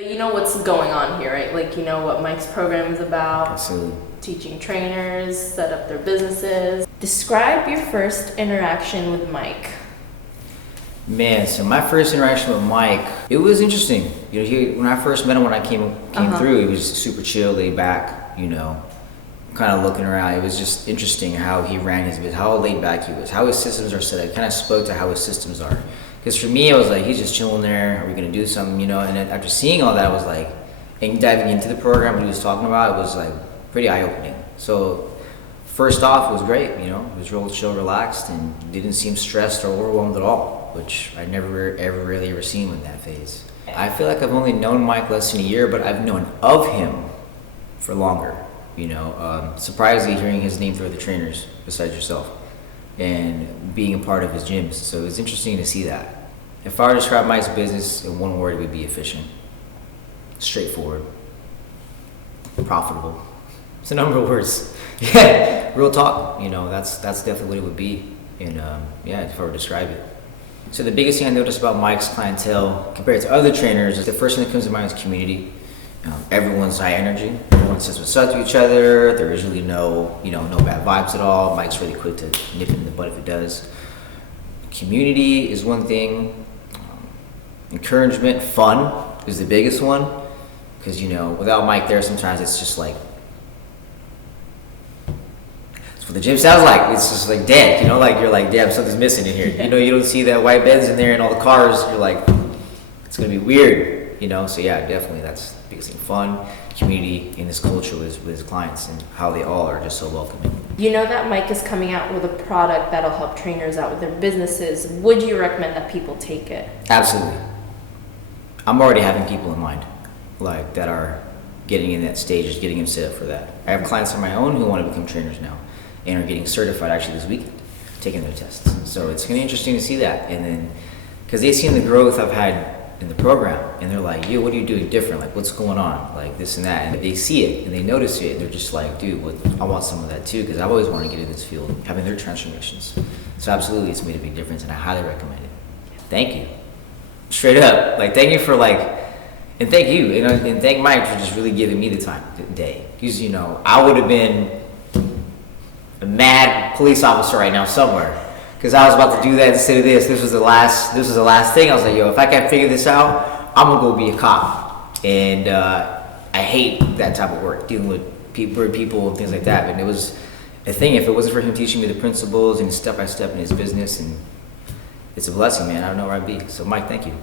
But you know what's going on here, right? Like, you know what Mike's program is about. Absolutely. Teaching trainers, set up their businesses. Describe your first interaction with Mike. Man, so my first interaction with Mike, it was interesting. You know, when I first met him, when I came through, he was super chill, laid back, you know, kind of looking around. It was just interesting how he ran his business, how laid back he was, how his systems are set up. It kind of spoke to how his systems are. Because for me, I was like, he's just chilling there. Are we going to do something, you know? And then after seeing all that, I was like, and diving into the program, what he was talking about, it was like pretty eye-opening. So first off, it was great, you know? It was real chill, relaxed, and didn't seem stressed or overwhelmed at all, which I'd never really ever seen in that phase. I feel like I've only known Mike less than a year, but I've known of him for longer, you know? Surprisingly, hearing his name through the trainers, besides yourself, and being a part of his gyms. So it was interesting to see that. If I were to describe Mike's business in one word, it would be efficient, straightforward, profitable. It's a number of words. Yeah, real talk. You know, that's definitely what it would be. And yeah, if I were to describe it. So the biggest thing I noticed about Mike's clientele compared to other trainers is the first thing that comes to mind is community. Everyone's high energy. Everyone says what's up to each other. There is really no bad vibes at all. Mike's really quick to nip it in the butt if it does. Community is one thing. Encouragement, fun is the biggest one. Because, you know, without Mike there, sometimes it's just like, that's what the gym sounds like. It's just like dead, you know, like you're like, damn, something's missing in here. You know, you don't see that white Benz in there and all the cars. You're like, it's going to be weird, you know? So yeah, definitely that's the biggest thing. Fun, community, in this culture with his clients and how they all are just so welcoming. You know that Mike is coming out with a product that'll help trainers out with their businesses. Would you recommend that people take it? Absolutely. I'm already having people in mind, like that are getting in that stage, just getting them set up for that. I have clients of my own who want to become trainers now and are getting certified actually this weekend, taking their tests. So it's going to be interesting to see that. And then, because they've seen the growth I've had in the program, and they're like, yo, what are you doing different? Like, what's going on? Like this and that. And they see it and they notice it, and they're just like, dude, I want some of that too, because I've always wanted to get in this field, having their transformations. So absolutely, it's made a big difference, and I highly recommend it. Thank you. Straight up. Like, thank you for and thank you, and thank Mike for just really giving me the time today. Because, you know, I would have been a mad police officer right now somewhere. Because I was about to do that instead of this. This was the last thing. I was like, yo, if I can't figure this out, I'm gonna go be a cop. And I hate that type of work, dealing with people and things like that. And it was a thing. If it wasn't for him teaching me the principles and step by step in his business, and it's a blessing, man. I don't know where I'd be. So Mike, thank you.